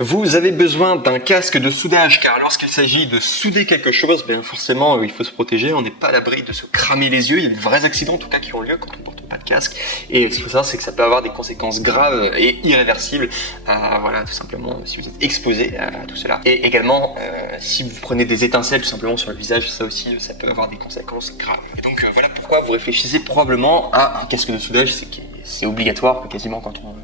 Vous avez besoin d'un casque de soudage car lorsqu'il s'agit de souder quelque chose, bien forcément il faut se protéger, on n'est pas à l'abri de se cramer les yeux, il y a de vrais accidents en tout cas qui ont lieu quand on ne porte pas de casque et ce qu'il faut savoir c'est que ça peut avoir des conséquences graves et irréversibles, voilà tout simplement si vous êtes exposé à tout cela. Et également si vous prenez des étincelles tout simplement sur le visage, ça aussi ça peut avoir des conséquences graves. Et donc voilà pourquoi vous réfléchissez probablement à un casque de soudage, c'est obligatoire quasiment quand on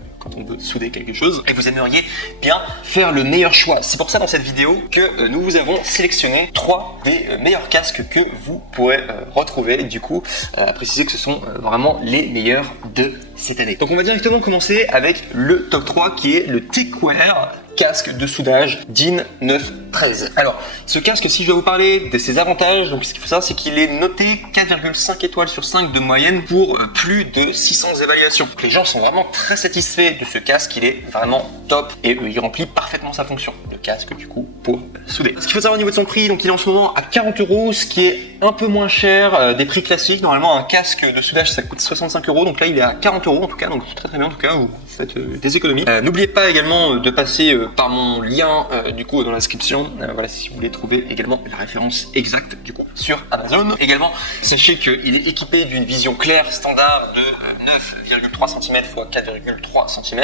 veut souder quelque chose et vous aimeriez bien faire le meilleur choix. C'est pour ça dans cette vidéo que nous vous avons sélectionné 3 des meilleurs casques que vous pourrez retrouver. Du coup, à préciser que ce sont vraiment les meilleurs de cette année. Donc on va directement commencer avec le top 3 qui est le Tekware casque de soudage DIN 913. Alors, ce casque, si je dois vous parler de ses avantages, donc ce qu'il faut savoir, c'est qu'il est noté 4,5 étoiles sur 5 de moyenne pour plus de 600 évaluations. Donc, les gens sont vraiment très satisfaits de ce casque, il est vraiment top et il remplit parfaitement sa fonction. Le casque, du coup, pour souder. Ce qu'il faut savoir au niveau de son prix, donc il est en ce moment à 40 €, ce qui est un peu moins cher des prix classiques. Normalement, un casque de soudage, ça coûte 65 €, donc là, il est à 40 € en tout cas, donc très bien en tout cas, vous faites des économies. N'oubliez pas également de passer par mon lien du coup dans la description, voilà si vous voulez trouver également la référence exacte du coup sur Amazon. Également sachez qu'il est équipé d'une vision claire standard de 9,3 cm x 4,3 cm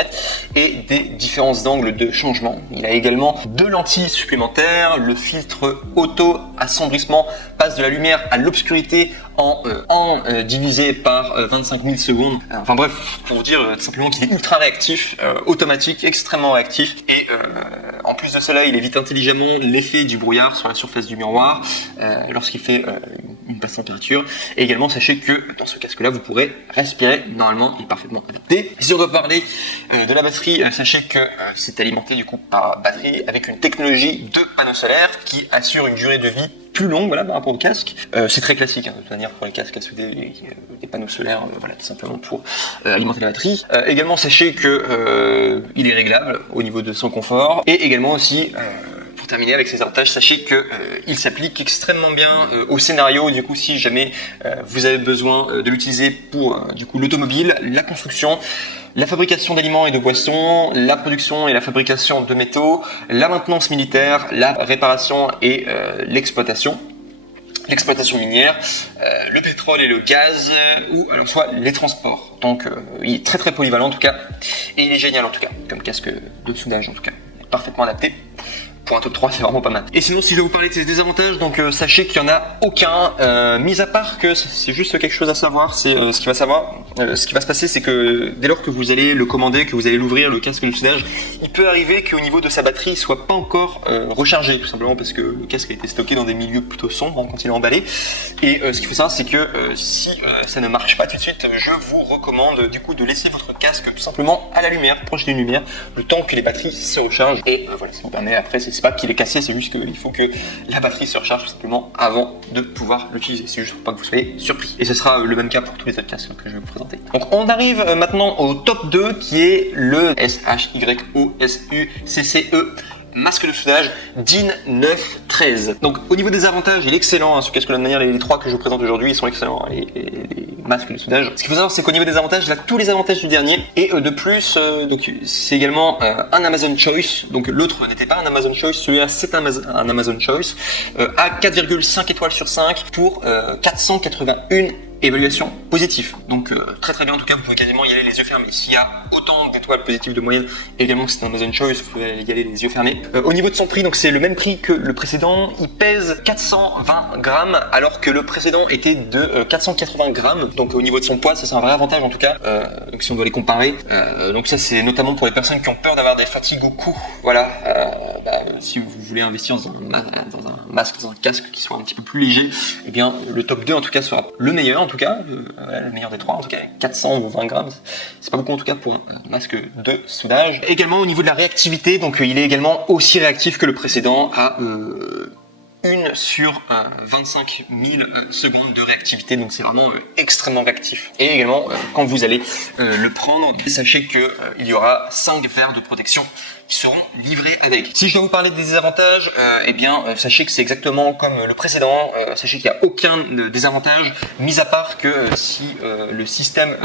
et des différences d'angle de changement. Il a également 2 lentilles supplémentaires, le filtre auto assombrissement passe de la lumière à l'obscurité en divisé par 25 000 secondes. Enfin bref, pour vous dire tout simplement qu'il est ultra réactif, automatique, extrêmement réactif et en plus de cela, il évite intelligemment l'effet du brouillard sur la surface du miroir lorsqu'il fait une basse température. Et également, sachez que dans ce casque-là, vous pourrez respirer. Normalement, il est parfaitement adapté. Si on doit parler de la batterie, sachez que c'est alimenté du coup par batterie avec une technologie de panneaux solaires qui assure une durée de vie plus longue, voilà, par rapport au casque. C'est très classique, de toute manière, pour les casques à souder, les panneaux solaires, voilà, tout simplement pour alimenter la batterie. Également, sachez que il est réglable au niveau de son confort. Et également aussi, pour terminer avec ses avantages, sachez que il s'applique extrêmement bien au scénario. Du coup, si jamais vous avez besoin de l'utiliser pour du coup l'automobile, la construction, la fabrication d'aliments et de boissons, la production et la fabrication de métaux, la maintenance militaire, la réparation et l'exploitation minière, le pétrole et le gaz, ou alors soit les transports. Donc il est très très polyvalent en tout cas, et il est génial en tout cas, comme casque de soudage en tout cas, parfaitement adapté. Pour un top 3, c'est vraiment pas mal. Et sinon, si je vais vous parler de ses désavantages, donc sachez qu'il n'y en a aucun, mis à part que c'est juste quelque chose à savoir, c'est ce qui va se passer, c'est que dès lors que vous allez le commander, que vous allez l'ouvrir, le casque de soudage, il peut arriver qu'au niveau de sa batterie, il soit pas encore rechargé, tout simplement parce que le casque a été stocké dans des milieux plutôt sombres quand il est emballé. Et ce qu'il faut savoir, c'est que si ça ne marche pas tout de suite, je vous recommande du coup de laisser votre casque tout simplement à la lumière, proche d'une lumière, le temps que les batteries se rechargent. Et voilà, ça nous permet après, c'est pas qu'il est cassé, c'est juste qu'il faut que la batterie se recharge tout simplement avant de pouvoir l'utiliser. C'est juste pour pas que vous soyez surpris. Et ce sera le même cas pour tous les autres casques que je vais vous présenter. Donc on arrive maintenant au top 2 qui est le SHYOSUCCE masque de soudage DIN 913. Donc au niveau des avantages, il est excellent, hein, ce casque-là de manière, les 3 que je vous présente aujourd'hui, ils sont excellents, les masques de soudage. Ce qu'il faut savoir, c'est qu'au niveau des avantages, il a tous les avantages du dernier, et de plus, c'est également un Amazon Choice, donc l'autre n'était pas un Amazon Choice, celui-là c'est un Amazon Choice, à 4,5 étoiles sur 5 pour 481 évaluation positive. Donc très très bien en tout cas, vous pouvez quasiment y aller les yeux fermés. S'il y a autant d'étoiles positives de moyenne, également c'est un Amazon Choice, vous pouvez y aller les yeux fermés. Au niveau de son prix, donc c'est le même prix que le précédent, il pèse 420 grammes alors que le précédent était de 480 grammes. Donc au niveau de son poids, ça c'est un vrai avantage en tout cas, donc si on doit les comparer. Donc ça c'est notamment pour les personnes qui ont peur d'avoir des fatigues au cou. Voilà, si vous voulez investir dans un masque, dans un casque qui soit un petit peu plus léger, eh bien le top 2 en tout cas sera le meilleur. En tout cas, le meilleur des 3 en tout cas, 420 grammes, c'est pas beaucoup en tout cas pour un masque de soudage. Également au niveau de la réactivité, donc il est également aussi réactif que le précédent à 1 sur 25 000 secondes de réactivité, donc c'est vraiment extrêmement réactif. Et également, quand vous allez le prendre, sachez que il y aura 5 verres de protection qui seront livrés avec. Si je dois vous parler des désavantages, sachez que c'est exactement comme le précédent. Sachez qu'il n'y a aucun désavantage, mis à part que si le système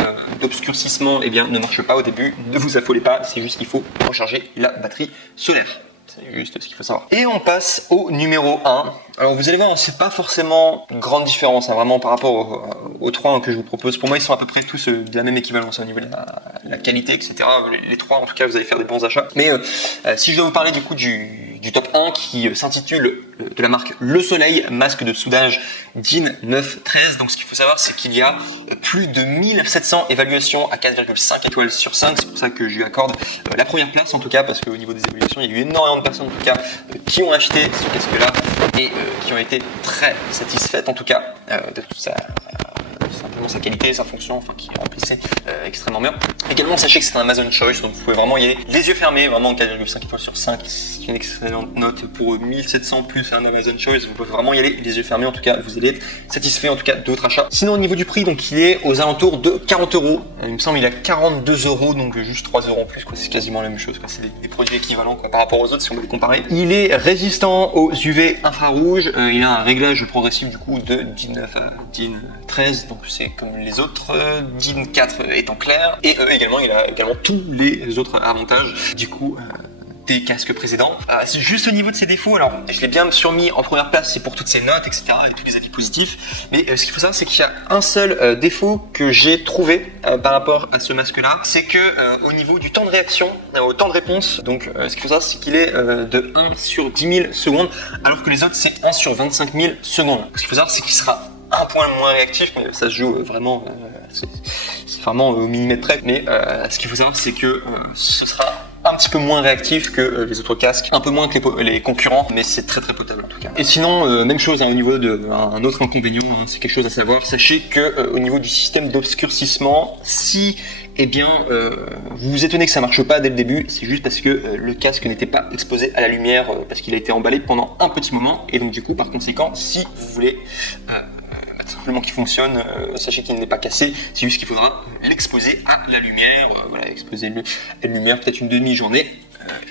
d'obscurcissement ne marche pas au début, ne vous affolez pas, c'est juste qu'il faut recharger la batterie solaire. C'est juste ce qu'il faut savoir. Et on passe au numéro 1. Alors vous allez voir, c'est pas forcément une grande différence, vraiment par rapport aux 3 que je vous propose. Pour moi, ils sont à peu près tous de la même équivalence au niveau de la qualité, etc. Les 3, en tout cas, vous allez faire des bons achats. Mais si je dois vous parler du coup du top 1 qui s'intitule de la marque Le Soleil, masque de soudage DIN 913. Donc ce qu'il faut savoir, c'est qu'il y a plus de 1700 évaluations à 4,5 étoiles sur 5. C'est pour ça que je lui accorde la première place, en tout cas, parce qu'au niveau des évaluations, il y a eu énormément de personnes, en tout cas, qui ont acheté ce casque-là et qui ont été très satisfaites, en tout cas, de tout ça. Simplement sa qualité, sa fonction, qui remplissait extrêmement bien. Également, sachez que c'est un Amazon Choice, donc vous pouvez vraiment y aller les yeux fermés, vraiment 4,5 étoiles sur 5. C'est une excellente note pour 1700 plus un Amazon Choice. Vous pouvez vraiment y aller les yeux fermés, en tout cas, vous allez être satisfait en tout cas de votre achat. Sinon, au niveau du prix, donc il est aux alentours de 40 €. Il me semble il est à 42 €, donc juste 3 € en plus, c'est quasiment la même chose, c'est des produits équivalents par rapport aux autres si on veut les comparer. Il est résistant aux UV infrarouges, il a un réglage progressif du coup de DIN 9 à DIN 13, donc c'est comme les autres, DIN 4 étant clair, et également il a également tous les autres avantages du coup des casques précédents. C'est juste au niveau de ses défauts, alors je l'ai bien surmis en première place, c'est pour toutes ses notes, etc. et tous les avis positifs, mais ce qu'il faut savoir, c'est qu'il y a un seul défaut que j'ai trouvé par rapport à ce masque là, c'est que au niveau du temps de réaction, au temps de réponse, donc ce qu'il faut savoir, c'est qu'il est de 1 sur 10 000 secondes, alors que les autres c'est 1 sur 25 000 secondes. Ce qu'il faut savoir, c'est qu'il sera un point moins réactif, mais ça se joue vraiment, c'est vraiment au millimètre près, mais ce qu'il faut savoir, c'est que ce sera un petit peu moins réactif que les autres casques, un peu moins que les concurrents, mais c'est très potable en tout cas. Et sinon, même chose au niveau de un autre inconvénient, c'est quelque chose à savoir. Sachez que au niveau du système d'obscurcissement, si vous vous étonnez que ça marche pas dès le début, c'est juste parce que le casque n'était pas exposé à la lumière parce qu'il a été emballé pendant un petit moment, et donc du coup par conséquent, si vous voulez simplement qu'il fonctionne, sachez qu'il n'est pas cassé, c'est juste qu'il faudra l'exposer à la lumière, exposer à la lumière peut-être une demi-journée,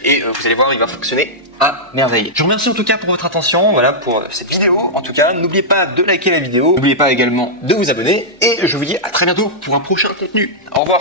et vous allez voir, il va fonctionner à merveille. Je vous remercie en tout cas pour votre attention, pour cette vidéo. En tout cas, n'oubliez pas de liker la vidéo, n'oubliez pas également de vous abonner, et je vous dis à très bientôt pour un prochain contenu. Au revoir.